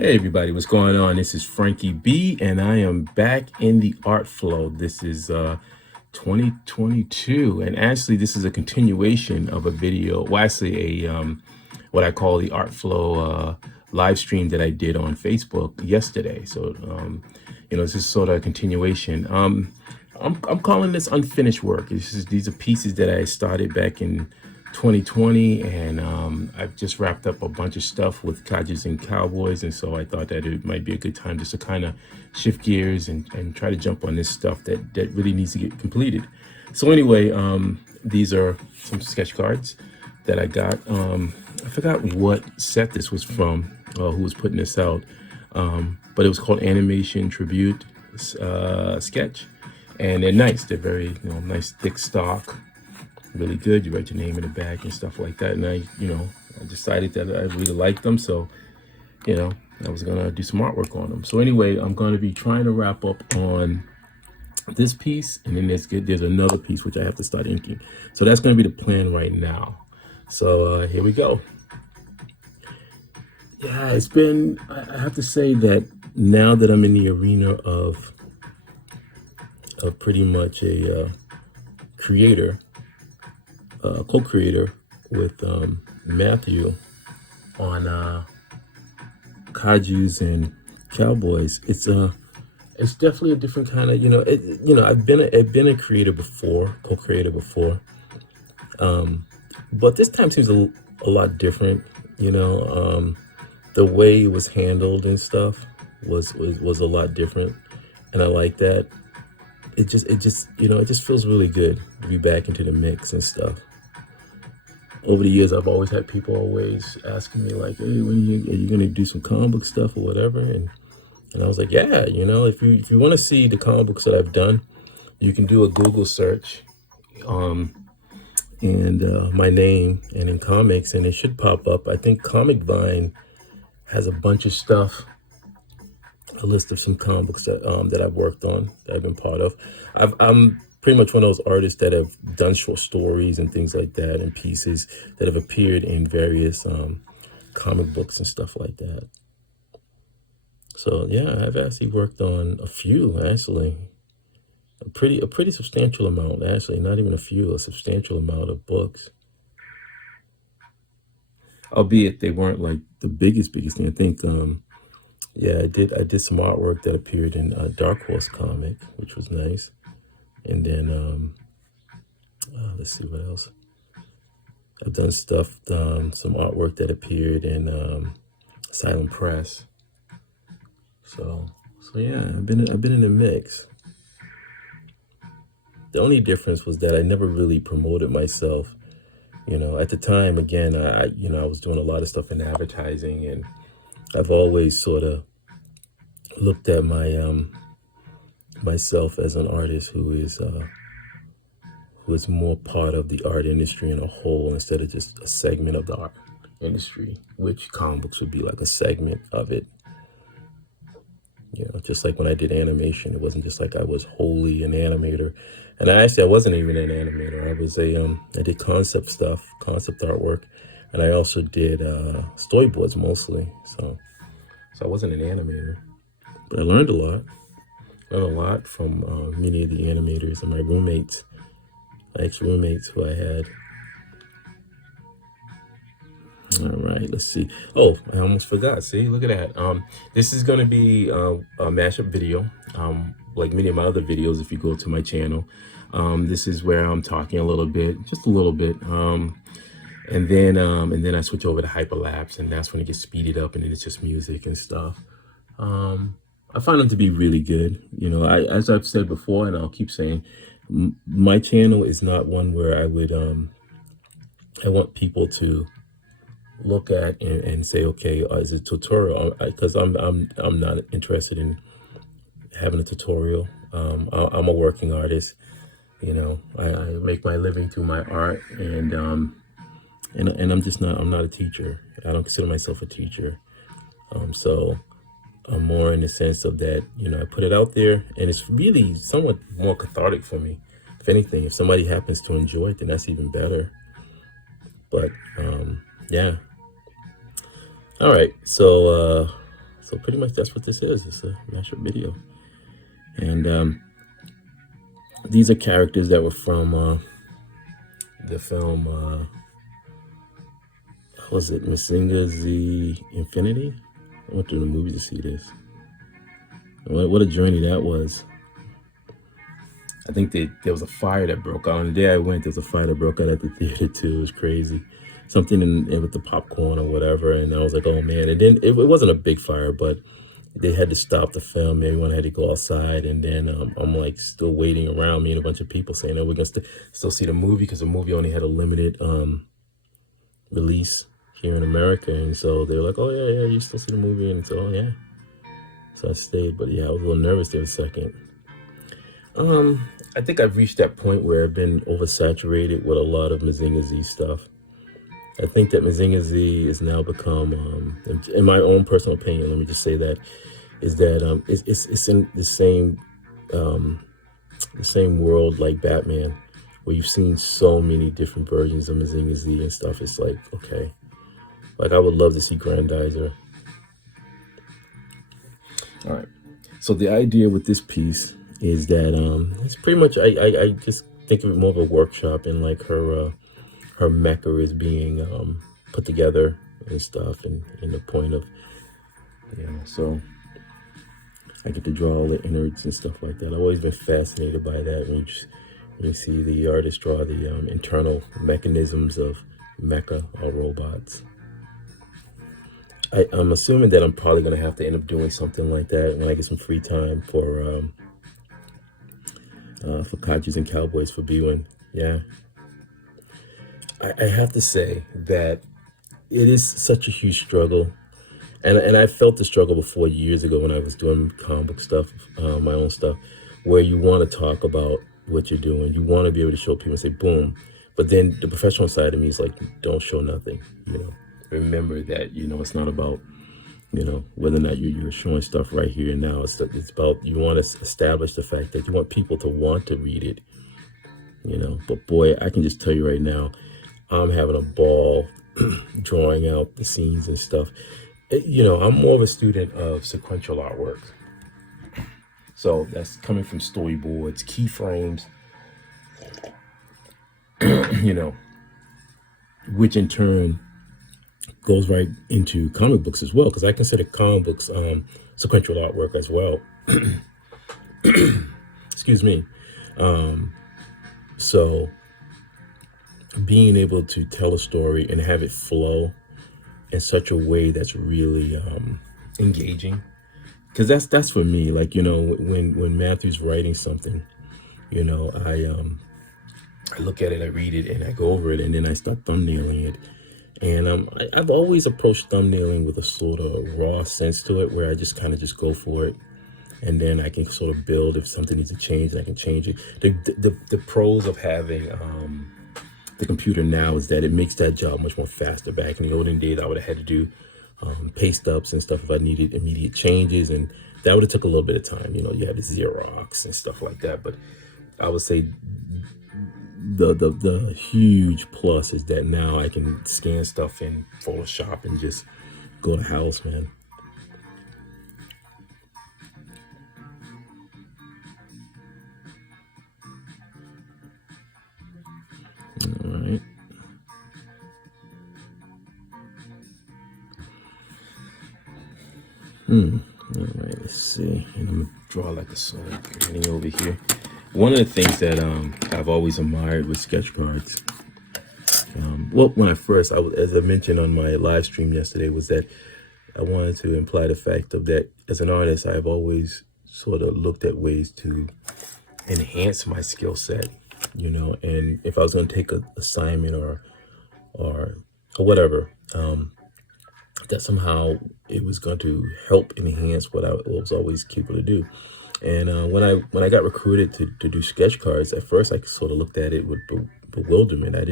Hey everybody, what's going on? This is Frankie B and I am back in the art flow. This is 2022, and actually this is a continuation of a video, well actually a what I call the art flow live stream that I did on Facebook yesterday. So this is sort of a continuation. I'm calling this unfinished work. These are pieces that I started back in 2020, and I've just wrapped up a bunch of stuff with Codgers and Cowboys, and so I thought that it might be a good time just to kind of shift gears and try to jump on this stuff that really needs to get completed. So anyway, these are some sketch cards that I got. I forgot what set this was from, who was putting this out, but it was called Animation Tribute Sketch, and they're nice. They're very nice thick stock, really good. You write your name in the back and stuff like that. And I decided that I really liked them, so I was gonna do some artwork on them. So anyway, I'm going to be trying to wrap up on this piece, and then there's another piece which I have to start inking. So that's going to be the plan right now. So here we go. Yeah, it's been, I have to say that now that I'm in the arena of pretty much a creator, co-creator with Matthew on Codgers and Cowboys, it's definitely a different kind of I've been a creator before, co-creator before, but this time seems a lot different. The way it was handled and stuff was a lot different, and I like that. It just feels really good to be back into the mix and stuff. Over the years, I've always had people always asking me like, "Hey, when are you gonna do some comic book stuff or whatever?" And I was like, "Yeah, if you want to see the comic books that I've done, you can do a Google search, and my name and in comics, and it should pop up. I think Comic Vine has a bunch of stuff, a list of some comic books that I've worked on, that I've been part of. I'm pretty much one of those artists that have done short stories and things like that, and pieces that have appeared in various comic books and stuff like that. So yeah, I've actually worked on a few, actually, a pretty substantial amount, actually, not even a few, a substantial amount of books. Albeit they weren't like the biggest thing. I think yeah, I did some artwork that appeared in Dark Horse comic, which was nice. And then let's see what else. I've done stuff, some artwork that appeared in Silent Press. So yeah, I've been in the mix. The only difference was that I never really promoted myself. At the time, again, I was doing a lot of stuff in advertising, and I've always sort of looked at my myself as an artist who is more part of the art industry in a whole, instead of just a segment of the art industry, which comic books would be like a segment of it. Just like when I did animation, it wasn't just like I was wholly an animator. And I wasn't even an animator. I did concept stuff, concept artwork, and I also did storyboards mostly. So I wasn't an animator, but I learned a lot from many of the animators and my roommates, my ex-roommates who I had. All right, let's see. Oh, I almost forgot. See, look at that. This is going to be a mashup video, like many of my other videos. If you go to my channel, this is where I'm talking a little bit, just a little bit, and then I switch over to hyperlapse, and that's when it gets speeded up, and then it's just music and stuff. I find them to be really good. As I've said before, and I'll keep saying, my channel is not one where I would I want people to look at and say, okay, is it a tutorial? Because I'm not interested in having a tutorial. I'm a working artist. I make my living through my art, and I'm not a teacher. I don't consider myself a teacher. So I'm more in the sense of that, I put it out there, and it's really somewhat more cathartic for me. If anything, if somebody happens to enjoy it, then that's even better. But yeah. All right, so So pretty much that's what this is. It's a mashup video. And these are characters that were from the film, what was it, Mazinga Z Infinity? I went to the movie to see this. What a journey that was. I think there was a fire that broke out. On the day I went, there was a fire that broke out at the theater too. It was crazy. Something in with the popcorn or whatever. And I was like, oh man. And then it wasn't a big fire, but they had to stop the film. Everyone had to go outside. And then I'm like still waiting around, me and a bunch of people saying, oh, we're going to still see the movie, because the movie only had a limited release here in America. And so they were like, oh yeah, you still see the movie? And so, oh yeah. So I stayed, but yeah, I was a little nervous there a second. I think I've reached that point where I've been oversaturated with a lot of Mazinga Z stuff. I think that Mazinga Z has now become, in my own personal opinion, let me just say that, is that it's in the same world like Batman, where you've seen so many different versions of Mazinga Z and stuff. It's like, okay, like I would love to see Grandizer. All right, so the idea with this piece is that it's pretty much, I just think of it more of a workshop, and like her mecha is being put together and stuff, and the point of, so I get to draw all the innards and stuff like that. I've always been fascinated by that when you see the artist draw the internal mechanisms of mecha or robots. I'm assuming that I'm probably going to have to end up doing something like that when I get some free time for Codgers and Cowboys for B1. Yeah. I have to say that it is such a huge struggle. And I felt the struggle before years ago when I was doing comic book stuff, my own stuff, where you want to talk about what you're doing. You want to be able to show people and say, boom. But then the professional side of me is like, don't show nothing, Remember that, it's not about, whether or not you're showing stuff right here and now. It's about, you want to establish the fact that you want people to want to read it, But boy, I can just tell you right now, I'm having a ball drawing out the scenes and stuff. I'm more of a student of sequential artwork. So that's coming from storyboards, keyframes, which in turn goes right into comic books as well, because I consider comic books sequential artwork as well. Excuse me. So being able to tell a story and have it flow in such a way that's really engaging, because that's for me. Like, when Matthew's writing something, I look at it, I read it, and I go over it, and then I start thumbnailing it. And I've always approached thumbnailing with a sort of raw sense to it, where I just kind of just go for it, and then I can sort of build. If something needs to change, I can change it. The pros of having the computer now is that it makes that job much more faster. Back in the olden days, I would have had to do paste ups and stuff if I needed immediate changes, and that would have took a little bit of time. You have the Xerox and stuff like that. But I would say the huge plus is that now I can scan stuff in Photoshop and just go to house, man. All right. All right, let's see. And I'm gonna draw like a solid painting over here. One of the things that I've always admired with sketch cards, when I first, as I mentioned on my live stream yesterday, was that I wanted to imply the fact of that as an artist, I've always sort of looked at ways to enhance my skill set, and if I was going to take an assignment or whatever, that somehow it was going to help enhance what I was always capable to do. And when I got recruited to do sketch cards, at first I sort of looked at it with bewilderment. I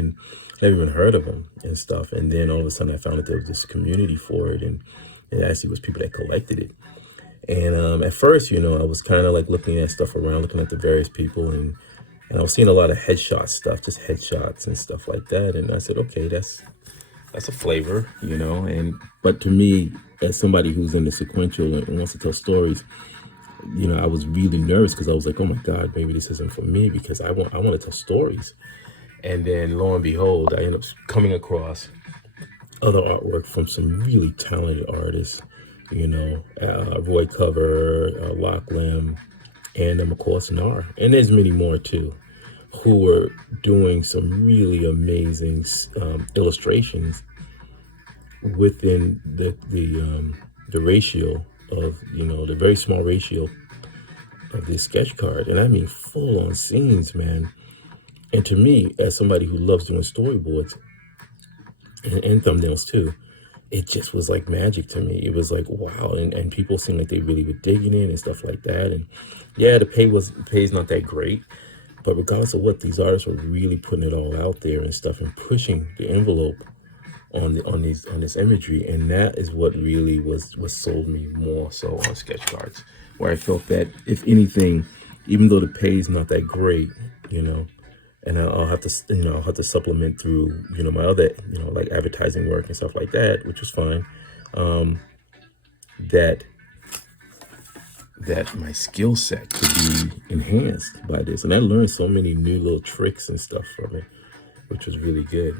never even heard of them and stuff. And then all of a sudden I found that there was this community for it, and it actually was people that collected it. And at first, I was kind of like looking at stuff around, looking at the various people, and I was seeing a lot of headshot stuff, just headshots and stuff like that. And I said, okay, that's a flavor, but to me, as somebody who's in the sequential and wants to tell stories, I was really nervous because I was like, oh my God, maybe this isn't for me, because I want to tell stories. And then lo and behold, I ended up coming across other artwork from some really talented artists, Roy Cover, Lachlan, and of course Nar. And there's many more too, who were doing some really amazing illustrations within the ratio of, the very small ratio of this sketch card. And I mean full on scenes, man. And to me, as somebody who loves doing storyboards and thumbnails too, it just was like magic to me. It was like, wow. And people seemed like they really were digging in and stuff like that. And yeah, the pay's not that great, but regardless of what, these artists were really putting it all out there and stuff and pushing the envelope on this imagery. And that is what really was sold me more so on sketch cards, where I felt that if anything, even though the pay is not that great, and I'll have to supplement through, my other, like advertising work and stuff like that, which was fine. That my skill set could be enhanced by this. And I learned so many new little tricks and stuff from it, which was really good.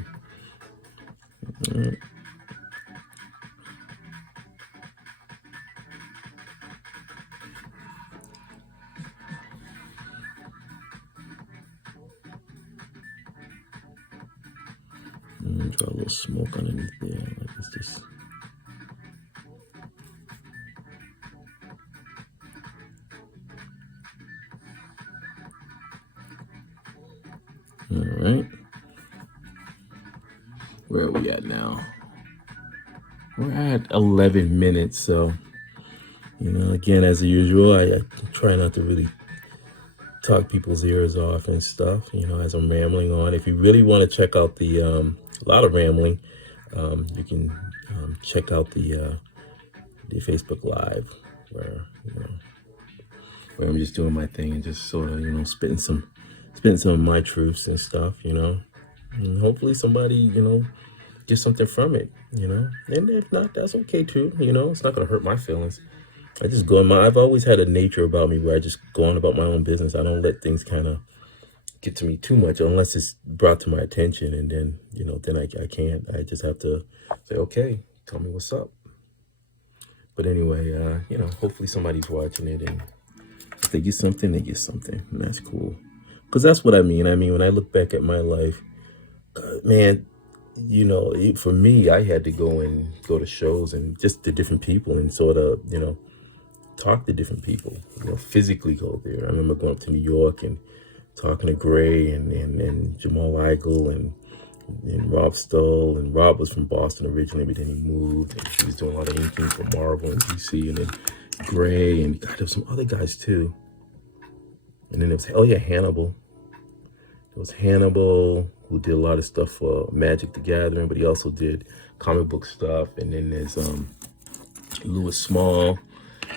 All right. Draw a little smoke underneath there. Like it's just. All right. Where are we at now? We're at 11 minutes. So, again, as usual, I try not to really talk people's ears off and stuff, as I'm rambling on. If you really want to check out the, a lot of rambling, you can check out the Facebook Live, where I'm just doing my thing and just sort of, spitting some of my truths and stuff, and hopefully somebody, get something from it, and if not, that's okay too, it's not going to hurt my feelings. I just I've always had a nature about me where I just go on about my own business. I don't let things kind of get to me too much unless it's brought to my attention, and then, then I can't. I just have to say, okay, tell me what's up. But anyway, hopefully somebody's watching it, and if they get something, they get something, and that's cool. Because that's what I mean. When I look back at my life, man, for me, I had to go to shows and just to different people and sort of, talk to different people, physically go there. I remember going up to New York and talking to Gray and Jamal Eigel and Rob Stoll. And Rob was from Boston originally, but then he moved and he was doing a lot of inking for Marvel and DC. And then Gray, and God, there was some other guys too. And then there was, Hannibal. There was Hannibal, who did a lot of stuff for Magic the Gathering, but he also did comic book stuff. And then there's Louis Small,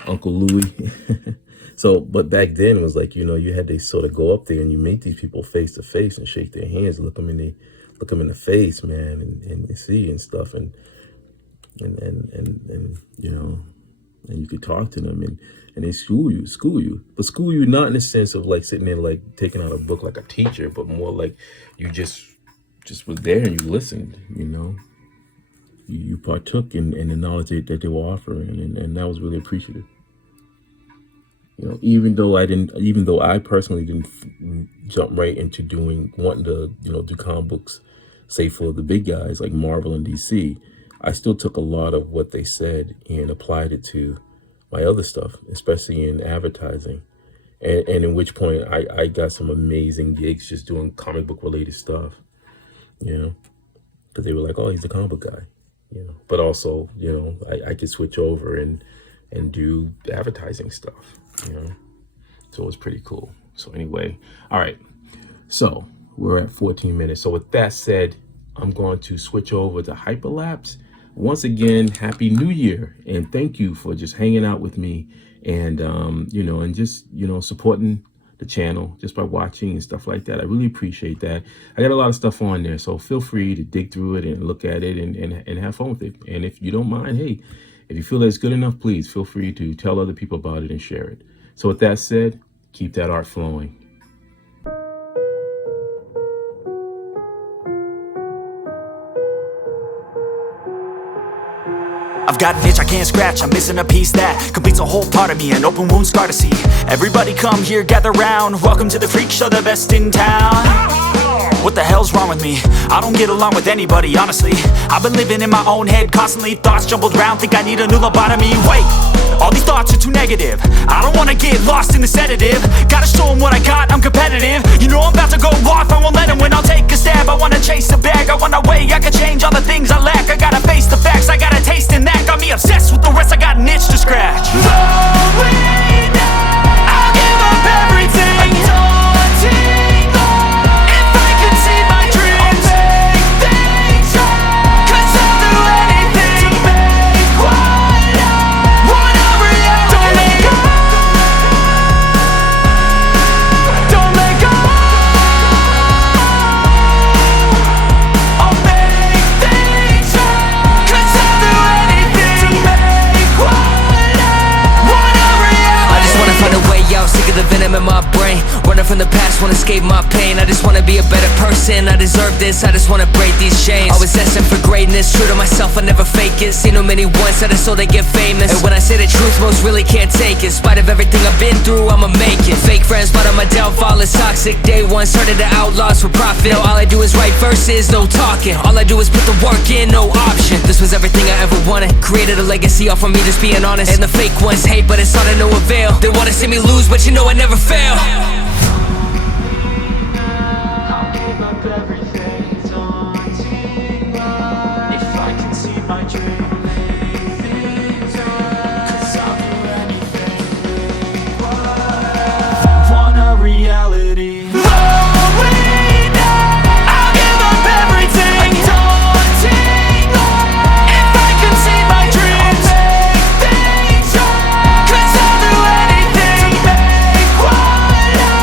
Uncle Louis. So, but back then it was like, you had to sort of go up there and you meet these people face to face and shake their hands, look them in the face, man, and see and stuff, and you could talk to them and they school you, but school you not in the sense of like sitting there like taking out a book like a teacher, but more like you just was there and you listened, you partook in the knowledge that they were offering, and that was really appreciative. Even though I personally didn't jump right into wanting to, do comic books, say for the big guys like Marvel and DC, I still took a lot of what they said and applied it to my other stuff, especially in advertising. And in which point I got some amazing gigs just doing comic book related stuff, because they were like, oh, he's the comic book guy, but also, I could switch over and do advertising stuff, so it was pretty cool. So anyway, all right, so we're at 14 minutes. So with that said, I'm going to switch over to Hyperlapse. Once again, Happy New Year, and thank you for just hanging out with me and, and just, supporting the channel just by watching and stuff like that. I really appreciate that. I got a lot of stuff on there, so feel free to dig through it and look at it and have fun with it. And if you don't mind, hey, If you feel that it's good enough, please feel free to tell other people about it and share it. So with that said, keep that art flowing. I've got an itch I can't scratch, I'm missing a piece that completes a whole part of me, an open wound scar to see. Everybody come here, gather round, welcome to the freak show, the best in town. What the hell's wrong with me? I don't get along with anybody, honestly. I've been living in my own head constantly, thoughts jumbled round, think I need a new lobotomy. Wait, all these thoughts are too negative, I don't wanna get lost in the sedative. Gotta show them what I got, I'm competitive. You know I'm about to go off, I won't let them win, I'll take a stab. I wanna chase a bag, I wanna weigh, I can change all the things I lack. I gotta face the facts, I got a taste in that. Got me obsessed with the rest, I got an itch to scratch. I'll give up everything. If I can see my dreams, I'll make things right. 'Cause I'll do anything to make what I want a reality. Don't let go. Don't let go. I'll make things right. 'Cause I'll do anything to make what I want a reality. I just wanna find a way out, sick of the venom in my brain. Running from the past, wanna escape my pain. I just wanna be a better person, I deserve this. I just wanna break these chains. Always asking for greatness, true to myself, I never fake it. Seen too many once that I so they get famous. And when I say the truth, most really can't take it. In spite of everything I've been through, I'ma make it. Fake friends, but on my downfall is toxic. Day one, started to outlaws for profit. Now all I do is write verses, no talking. All I do is put the work in, no option. This was everything I ever wanted. Created a legacy off of me just being honest. And the fake ones hate, but it's all to no avail. They wanna see me lose, but you know I never fail. I'll give up everything, daunting if I can see my dream, make things right. 'Cause I'll do anything to make what I want a reality. I'll give up everything, daunting if I can see my dreams, make things right. 'Cause I'll do anything to make what I